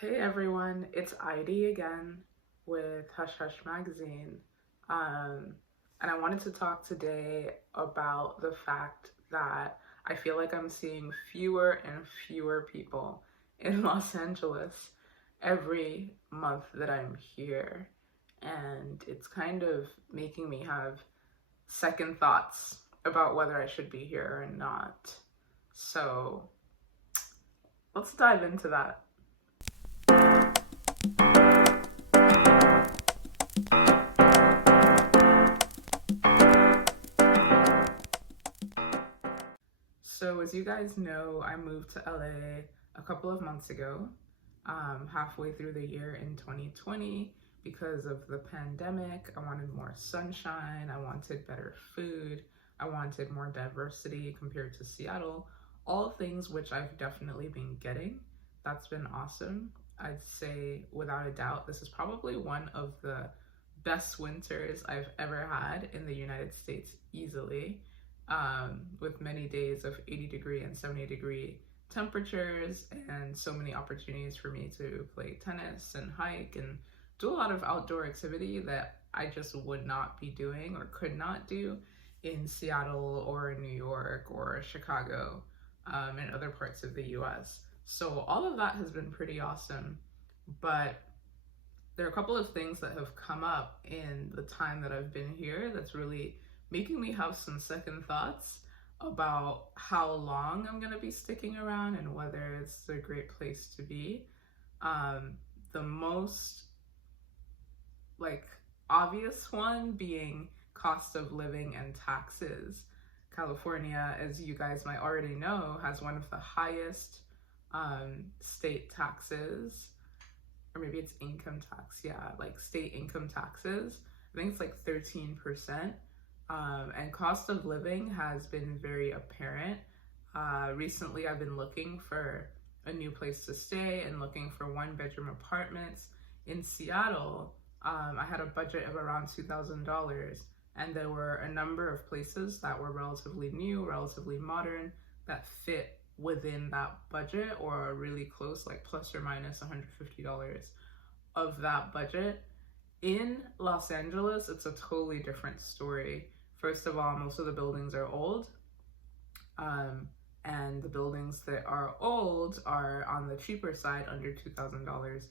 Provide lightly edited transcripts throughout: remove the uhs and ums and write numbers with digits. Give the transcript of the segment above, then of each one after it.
Hey everyone, it's Heidi again with Hush Hush Magazine. Um, and I wanted to talk today about the fact that I feel like I'm seeing fewer and fewer people in Los Angeles every month that I'm here. And it's kind of making me have second thoughts about whether I should be here or not. So let's dive into that. So, as you guys know, I moved to LA a couple of months ago, halfway through the year in 2020, because of the pandemic. I wanted more sunshine, I wanted better food, I wanted more diversity compared to Seattle, all things which I've definitely been getting. That's been awesome. I'd say, without a doubt, this is probably one of the best winters I've ever had in the United States, easily, with many days of 80-degree and 70-degree temperatures, and so many opportunities for me to play tennis and hike and do a lot of outdoor activity that I just would not be doing or could not do in Seattle or New York or Chicago, and other parts of the US. So all of that has been pretty awesome, but there are a couple of things that have come up in the time that I've been here that's really making me have some second thoughts about how long I'm going to be sticking around and whether it's a great place to be. The most like obvious one being cost of living and taxes. California, as you guys might already know, has one of the highest state taxes, or maybe it's income tax, yeah, like state income taxes. I think it's like 13%. And cost of living has been very apparent. Recently, I've been looking for a new place to stay and looking for one-bedroom apartments in Seattle. I had a budget of around $2,000, and there were a number of places that were relatively new, relatively modern, that fit within that budget or are really close, like plus or minus $150 of that budget. In Los Angeles, it's a totally different story. First of all, most of the buildings are old, and the buildings that are old are on the cheaper side, under $2,000.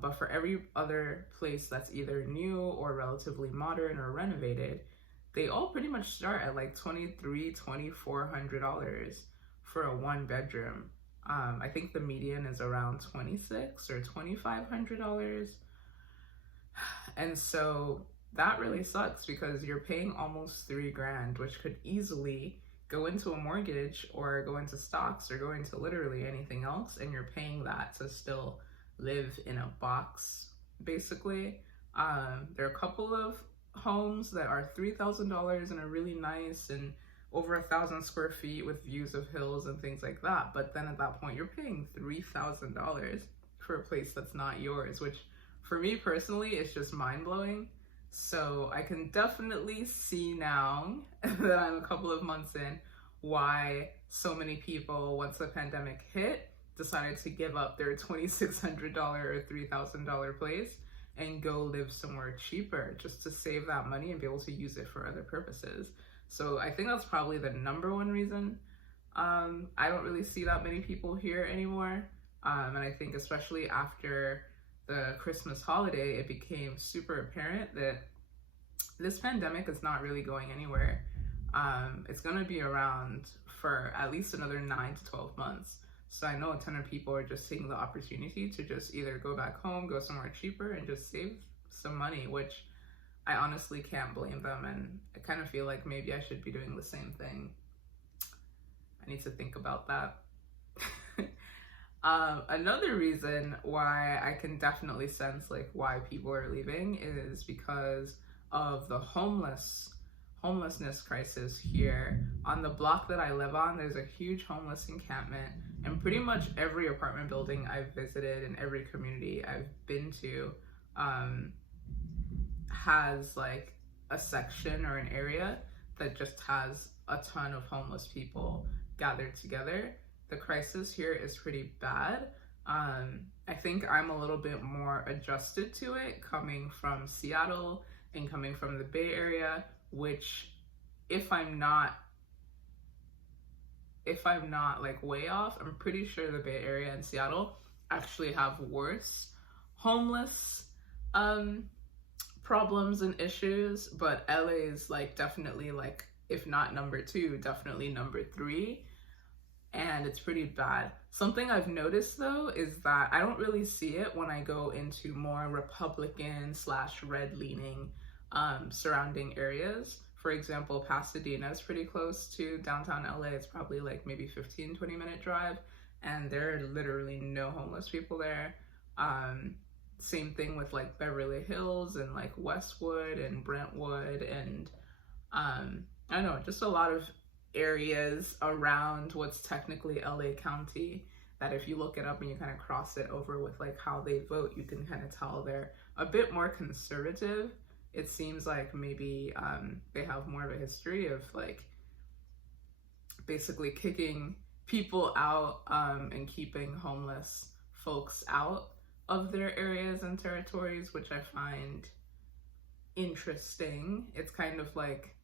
But for every other place that's either new or relatively modern or renovated, they all pretty much start at like $2,300, $2,400 for a one bedroom. I think the median is around $2,600 or $2,500. And so that really sucks because you're paying almost $3,000, which could easily go into a mortgage or go into stocks or go into literally anything else, and you're paying that to still live in a box, basically. There are a couple of homes that are $3,000 and are really nice and over 1,000 square feet with views of hills and things like that. But then at that point, you're paying $3,000 for a place that's not yours, which for me personally is just mind-blowing. So I can definitely see now that I'm a couple of months in why so many people, once the pandemic hit, decided to give up their $2,600 or $3,000 place and go live somewhere cheaper just to save that money and be able to use it for other purposes. So I think that's probably the number one reason. I don't really see that many people here anymore. And I think especially after the Christmas holiday, it became super apparent that this pandemic is not really going anywhere. It's going to be around for at least another 9 to 12 months. So I know a ton of people are just taking the opportunity to just either go back home, go somewhere cheaper, and just save some money, which I honestly can't blame them. And I kind of feel like maybe I should be doing the same thing. I need to think about that. Another reason why I can definitely sense like why people are leaving is because of the homelessness crisis here. On the block that I live on, there's a huge homeless encampment, and pretty much every apartment building I've visited and every community I've been to has like a section or an area that just has a ton of homeless people gathered together. The crisis here is pretty bad. I think I'm a little bit more adjusted to it coming from Seattle and coming from the Bay Area, which if I'm not like way off, I'm pretty sure the Bay Area and Seattle actually have worse homeless problems and issues, but LA is like definitely like, if not number 2, definitely number 3, and it's pretty bad. Something I've noticed though is that I don't really see it when I go into more Republican / red leaning surrounding areas. For example, Pasadena is pretty close to downtown LA. It's probably like maybe 15-20 minute drive, and there are literally no homeless people there. Same thing with like Beverly Hills and like Westwood and Brentwood and I don't know, just a lot of areas around what's technically LA County that if you look it up and you kind of cross it over with like how they vote, you can kind of tell they're a bit more conservative. It seems like maybe they have more of a history of like basically kicking people out and keeping homeless folks out of their areas and territories, which I find interesting. It's kind of like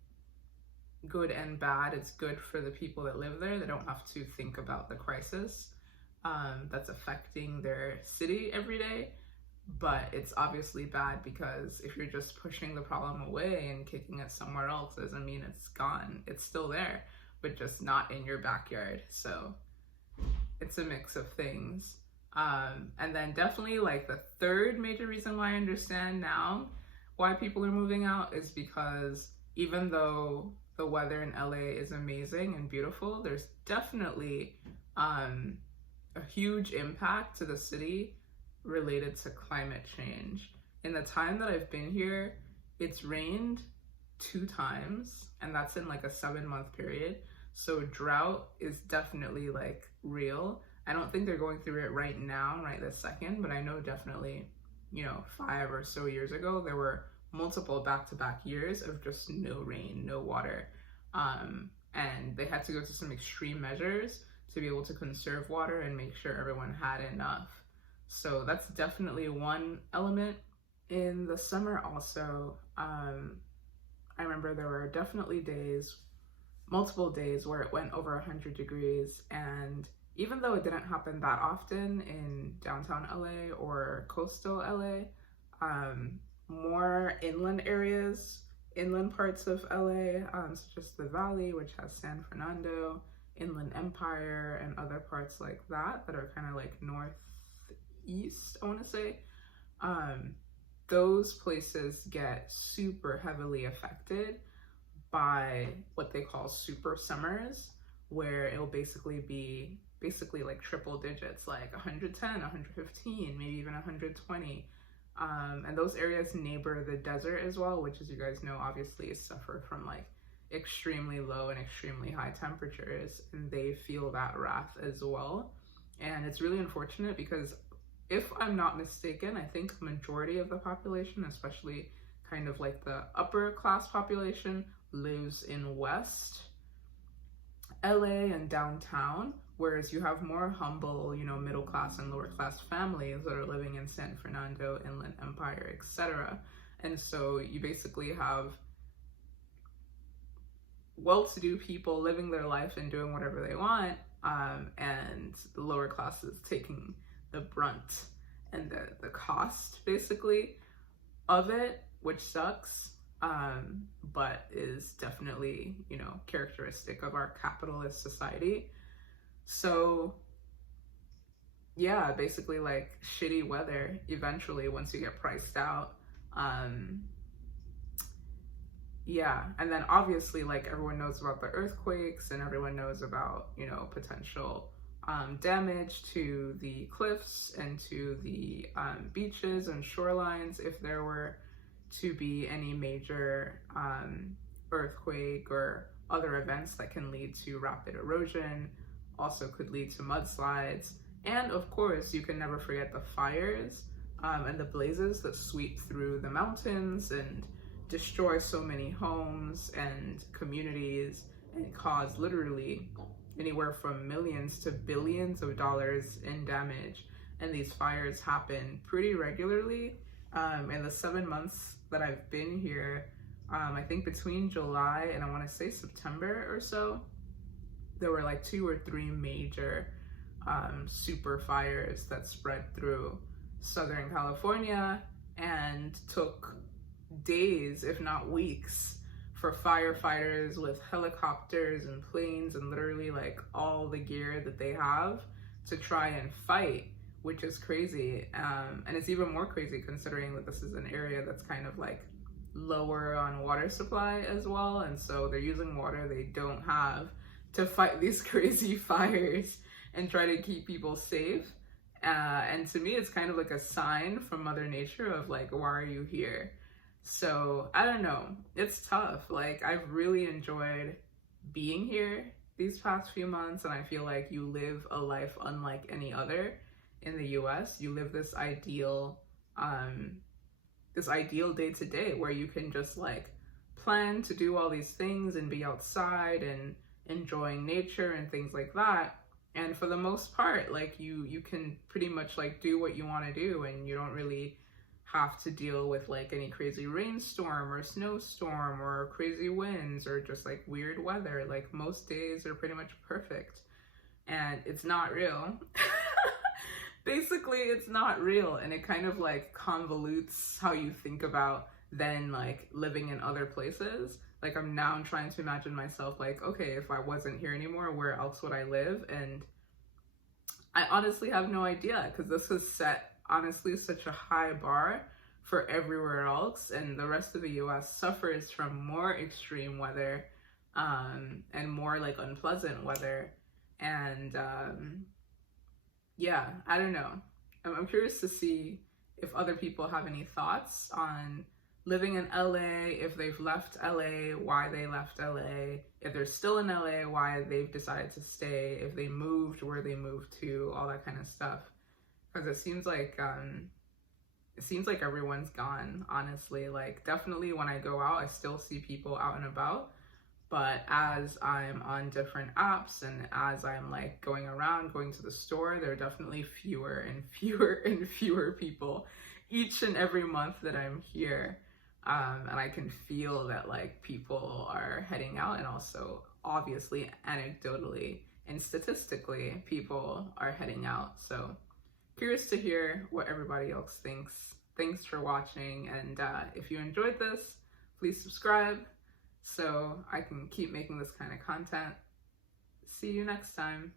good and bad. It's good for the people that live there. They don't have to think about the crisis that's affecting their city every day. But it's obviously bad because if you're just pushing the problem away and kicking it somewhere else, doesn't mean it's gone. It's still there, but just not in your backyard. So it's a mix of things. And then definitely like the third major reason why I understand now why people are moving out is because even though the weather in LA is amazing and beautiful, there's definitely a huge impact to the city related to climate change. In the time that I've been here, it's rained 2 times, and that's in like a 7-month period. So drought is definitely like real. I don't think they're going through it right now, right this second, but I know definitely, 5 or so years ago, there were multiple back-to-back years of just no rain, no water. And they had to go to some extreme measures to be able to conserve water and make sure everyone had enough. So that's definitely one element. In the summer also, I remember there were definitely multiple days where it went over 100 degrees. And even though it didn't happen that often in downtown LA or coastal LA, more inland areas, inland parts of LA, such as the Valley, which has San Fernando, Inland Empire, and other parts like that are kind of like northeast, I want to say, those places get super heavily affected by what they call super summers, where it'll basically be like triple digits, like 110, 115, maybe even 120. And those areas neighbor the desert as well, which, as you guys know, obviously suffer from like extremely low and extremely high temperatures, and they feel that wrath as well. And it's really unfortunate because if I'm not mistaken, I think the majority of the population, especially kind of like the upper class population, lives in West LA and downtown, whereas you have more humble, middle class and lower class families that are living in San Fernando, Inland Empire, etc. And so you basically have well-to-do people living their life and doing whatever they want, and the lower classes taking the brunt and the cost basically of it, which sucks, but is definitely, characteristic of our capitalist society. So yeah, basically like shitty weather eventually once you get priced out. Yeah, and then obviously like everyone knows about the earthquakes and everyone knows about, potential damage to the cliffs and to the beaches and shorelines if there were to be any major earthquake or other events that can lead to rapid erosion, also could lead to mudslides. And of course, you can never forget the fires and the blazes that sweep through the mountains and destroy so many homes and communities and cause literally anywhere from millions to billions of dollars in damage. and these fires happen pretty regularly. In the 7 months that I've been here, I think between July and I want to say September or so, there were like 2 or 3 major super fires that spread through Southern California and took days, if not weeks, for firefighters with helicopters and planes and literally like all the gear that they have to try and fight, which is crazy. And it's even more crazy considering that this is an area that's kind of like lower on water supply as well. And so they're using water they don't have to fight these crazy fires and try to keep people safe. And to me, it's kind of like a sign from Mother Nature of like, why are you here? So I don't know, it's tough. Like, I've really enjoyed being here these past few months, and I feel like you live a life unlike any other in the US. You live this ideal day to day where you can just like plan to do all these things and be outside and enjoying nature and things like that. And for the most part, like you can pretty much like do what you want to do, and you don't really have to deal with like any crazy rainstorm or snowstorm or crazy winds or just like weird weather. Like, most days are pretty much perfect, and it's not real. Basically, it's not real, and it kind of like convolutes how you think about then like living in other places. Like, I'm trying to imagine myself like, okay, if I wasn't here anymore, where else would I live? And I honestly have no idea, because this has set honestly such a high bar for everywhere else, and the rest of the US suffers from more extreme weather and more like unpleasant weather. And yeah, I don't know. I'm curious to see if other people have any thoughts on living in LA, if they've left LA, why they left LA, if they're still in LA, why they've decided to stay, if they moved, where they moved to, all that kind of stuff. Because it seems like everyone's gone, honestly. Like, definitely when I go out, I still see people out and about. But as I'm on different apps and as I'm like going around, going to the store, there are definitely fewer and fewer and fewer people each and every month that I'm here. And I can feel that like people are heading out, and also obviously anecdotally and statistically people are heading out. So curious to hear what everybody else thinks. Thanks for watching, and if you enjoyed this, please subscribe so I can keep making this kind of content. See you next time.